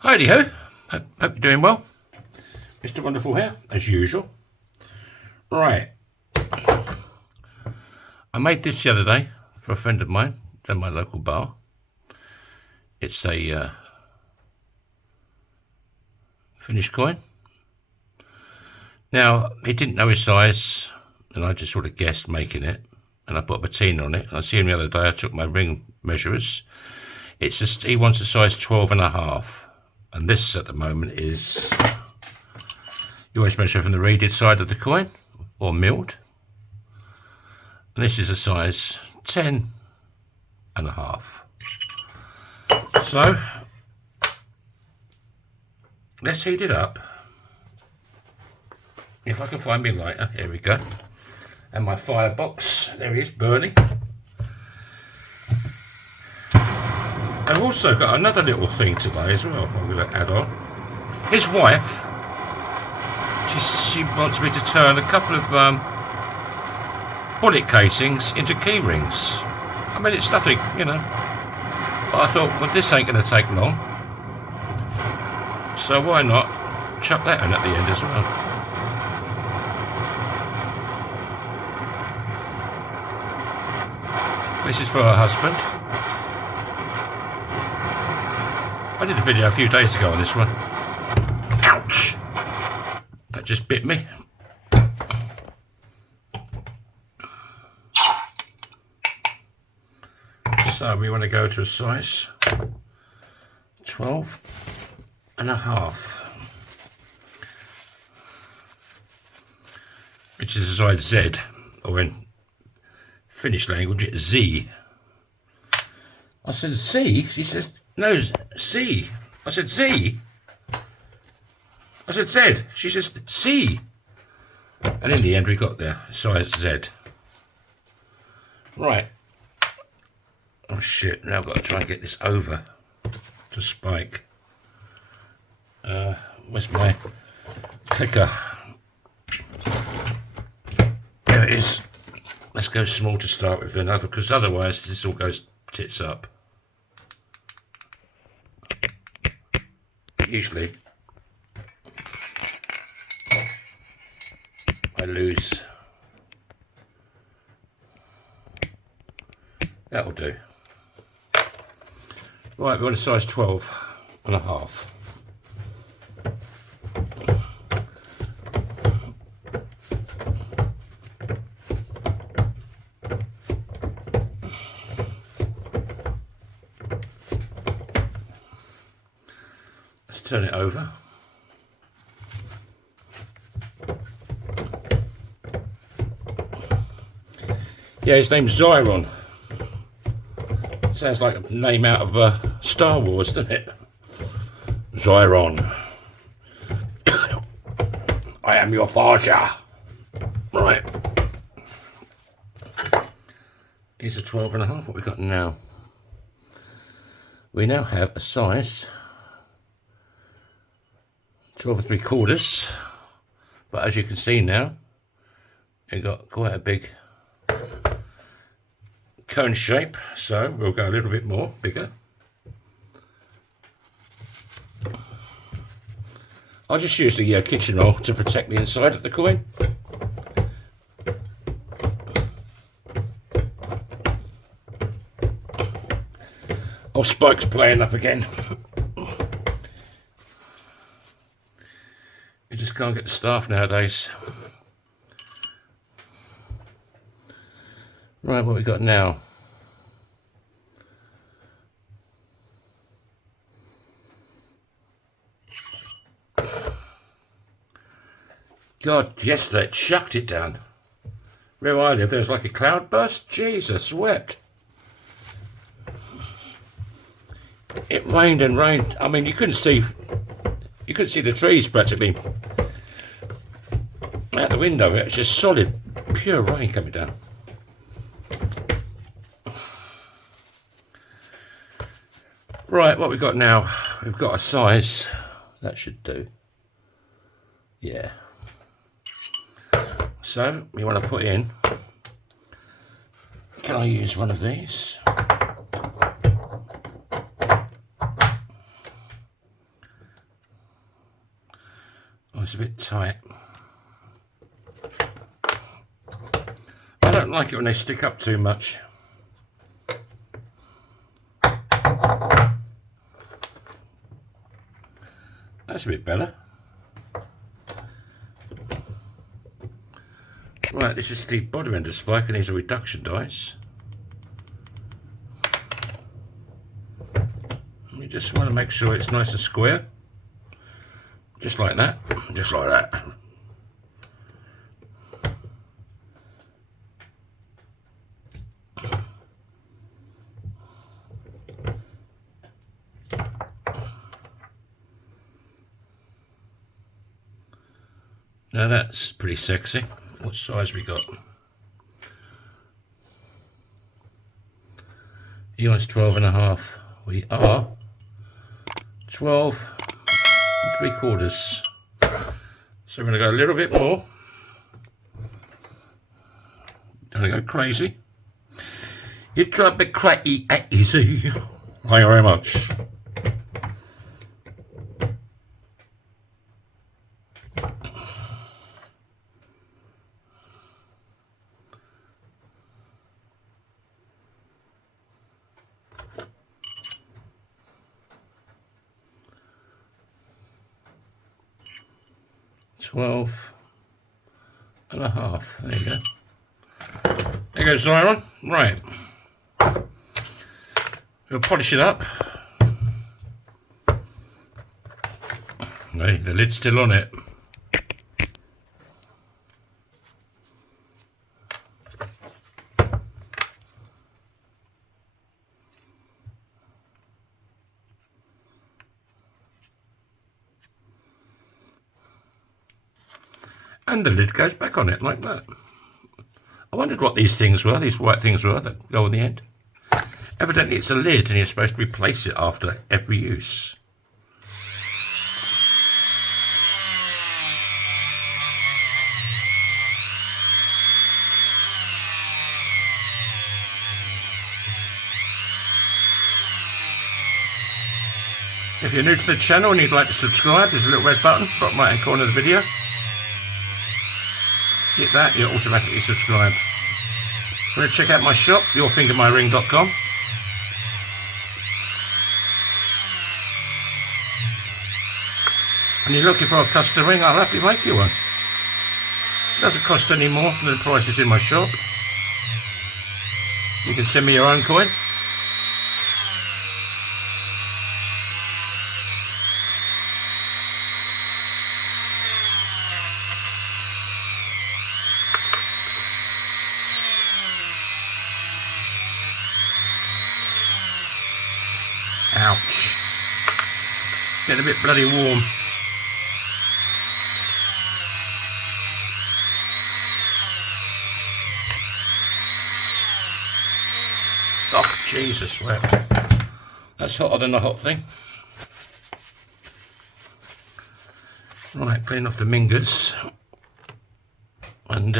Heidi ho, hope you're doing well. Mr. Wonderful here, as usual. Right, I made this the other day for a friend of mine at my local bar. It's a finished coin. Now, he didn't know his size, and I just sort of guessed making it, and I put a patina on it. I see him the other day, I took my ring measurers. It's just, he wants a size 12.5. And this at the moment is, you always measure from the reeded side of the coin, or milled. And this is a size 10.5. So, let's heat it up. If I can find my lighter, here we go. And my firebox, there he is, burning. I've also got another little thing today as well I'm going to add on. His wife, she wants me to turn a couple of bullet casings into key rings. I mean, it's nothing, you know. But I thought, well, this ain't going to take long. So why not chuck that in at the end as well. This is for her husband. I did a video a few days ago on this one. Ouch! That just bit me. So we want to go to a size 12.5, which is a size Z, or in Finnish language it's Z. I said C, she says no, C. I said Z. I said Z. She says C. And in the end we got there, size Z. Right. Oh shit, now I've got to try and get this over to spike. Where's my clicker? There it is. Let's go small to start with, then, because otherwise this all goes tits up. Usually I lose. That'll do. Right, we want a size 12.5. Let's turn it over. Yeah, his name's Zyron. Sounds like a name out of Star Wars, doesn't it? Zyron. I am your father. Right. Here's a 12.5. What we got now? We now have a size 12.75. But as you can see now, it got quite a big cone shape, so we'll go a little bit more bigger. I'll just use the kitchen roll to protect the inside of the coin. Oh, Spike's playing up again. You just can't get the staff nowadays. Right, what we got now? God, yesterday it chucked it down. Where I live, there was like a cloud burst. Jesus wept. It rained and rained. I mean, you couldn't see the trees practically out the window. It was just solid, pure rain coming down. Right, what we've got now, we've got a size, that should do. Yeah. So, we want to put in, can I use one of these? Oh, it's a bit tight. I don't like it when they stick up too much. That's a bit better. Right, this is the bottom end of spike, and these are reduction dies. You just want to make sure it's nice and square. Just like that. Just like that. Now that's pretty sexy. What size we got? He wants 12.5. We are 12 3/4. So we're going to go a little bit more. Don't go crazy. You try a bit crazy, easy. Thank you very much. Twelve and a half. There you go. There goes Zion. Right. We'll polish it up. Hey, the lid's still on it. And the lid goes back on it like that. I wondered what these things were, these white things were that go on the end. Evidently it's a lid and you're supposed to replace it after every use. If you're new to the channel and you'd like to subscribe, there's a little red button, bottom right hand corner of the video. Hit that, you're automatically subscribed. If you want to check out my shop, yourfingermyring.com. And you're looking for a custom ring, I'll happily make you one. It doesn't cost any more than the prices in my shop. You can send me your own coin. Ouch. Getting a bit bloody warm. Oh, Jesus, well, that's hotter than the hot thing. Right, clean off the mingers. And,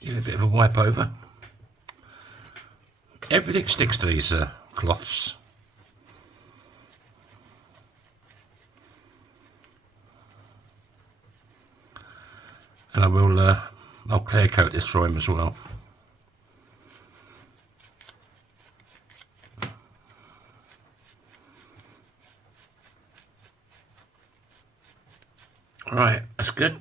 give it a bit of a wipe over. Everything sticks to these cloths. And I will, I'll clear coat this for him as well. Right, that's good.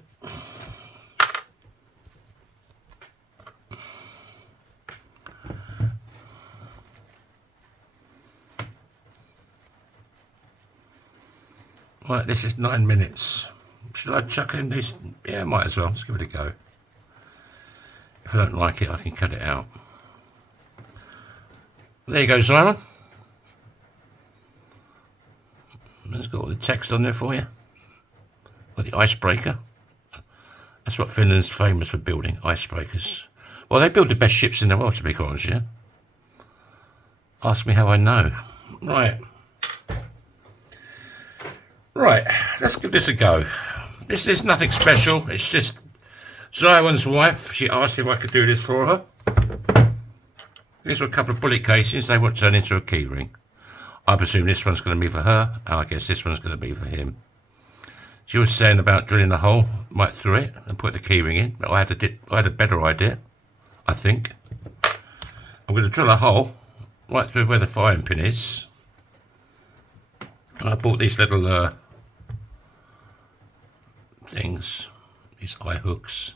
Right, this is 9 minutes. Should I chuck in these? Yeah, might as well. Let's give it a go. If I don't like it, I can cut it out. There you go, Simon. It's got all the text on there for you. Got the icebreaker. That's what Finland's famous for building, icebreakers. Well, they build the best ships in the world, to be honest, yeah. Ask me how I know. Right. Right, let's give this a go. This is nothing special. It's just Zywan's wife. She asked if I could do this for her. These were a couple of bullet casings. They won't turn into a keyring. I presume this one's going to be for her, and I guess this one's going to be for him. She was saying about drilling a hole right through it and put the keyring in, but I had a better idea, I think. I'm going to drill a hole right through where the firing pin is. And I bought these little things, these eye hooks.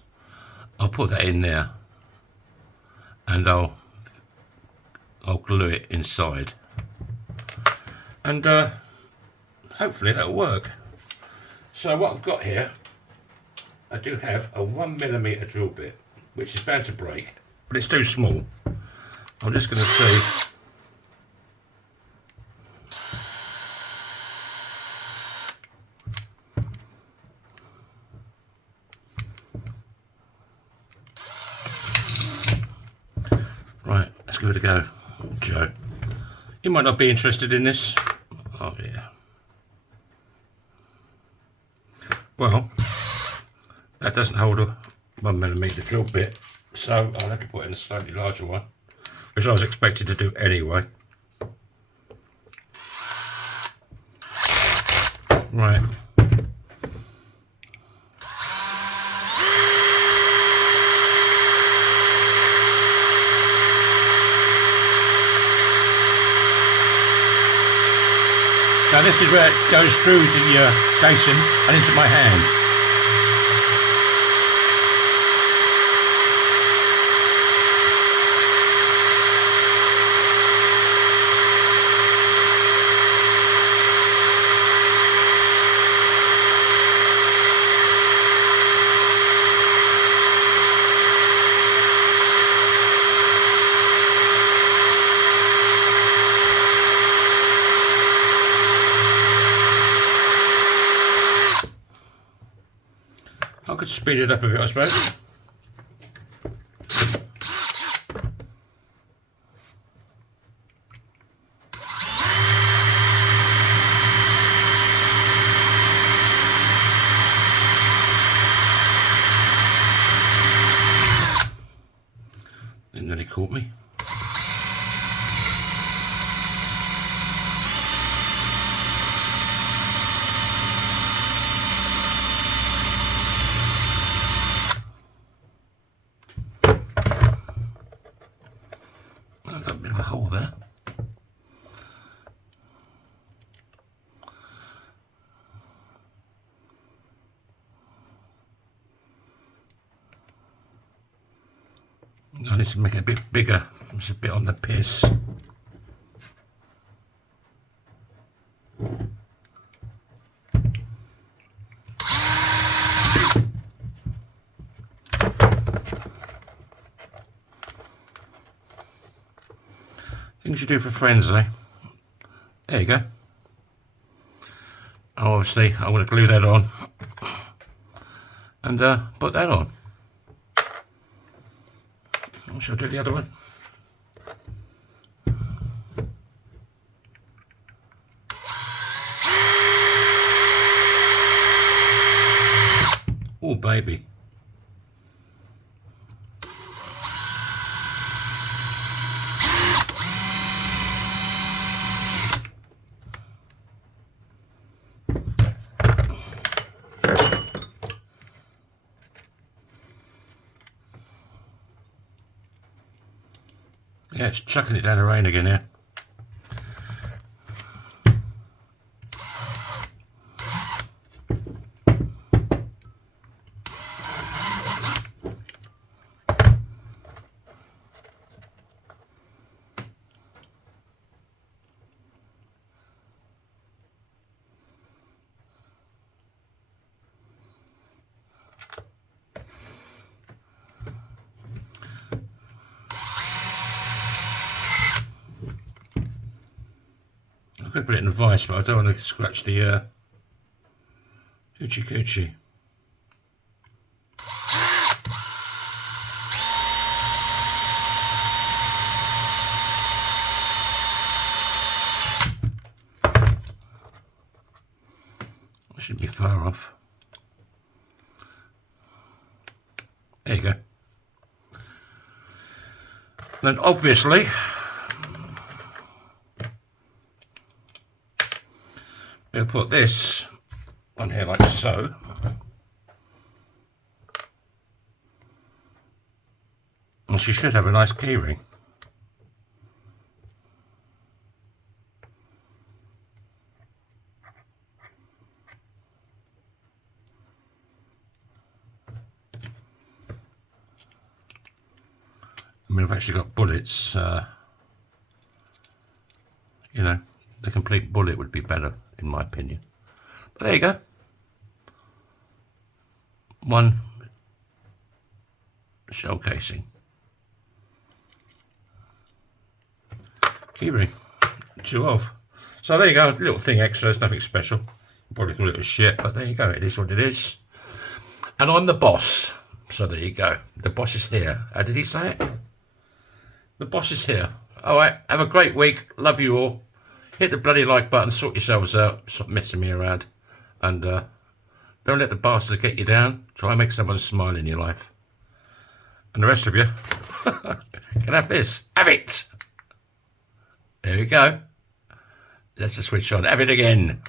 I'll put that in there, and I'll glue it inside, and hopefully that'll work. So what I've got here, I do have a 1mm drill bit, which is bound to break, but it's too small. I'm just going to see. Right, let's give it a go, Joe. You might not be interested in this. Oh yeah. Well, that doesn't hold a 1mm drill bit, so I'll have to put in a slightly larger one, which I was expected to do anyway. Right. Now this is where it goes through the casing and into my hand. I could speed it up a bit, I suppose. It nearly caught me. I've got a bit of a hole there. I need to make it a bit bigger. It's a bit on the piss. Things you do for friends, eh? There you go. Obviously, I'm going to glue that on and put that on. Shall I do the other one? Oh, baby. Yeah, it's chucking it down the rain again here. I could put it in a vice, but I don't want to scratch the hoochie coochie. I shouldn't be far off. There you go. Then obviously we'll put this on here like so. And she should have a nice keyring. I mean, I've actually got bullets, you know, the complete bullet would be better, in my opinion. But there you go. One shell casing. Keyring. 2 of. So there you go, little thing extra, it's nothing special. Probably thought it was shit, but there you go, it is what it is. And I'm the boss. So there you go. The boss is here. How did he say it? The boss is here. Alright, have a great week. Love you all. Hit the bloody like button, sort yourselves out. Stop messing me around. And don't let the bastards get you down. Try and make someone smile in your life. And the rest of you can have this. Have it. There you go. Let's just switch on. Have it again.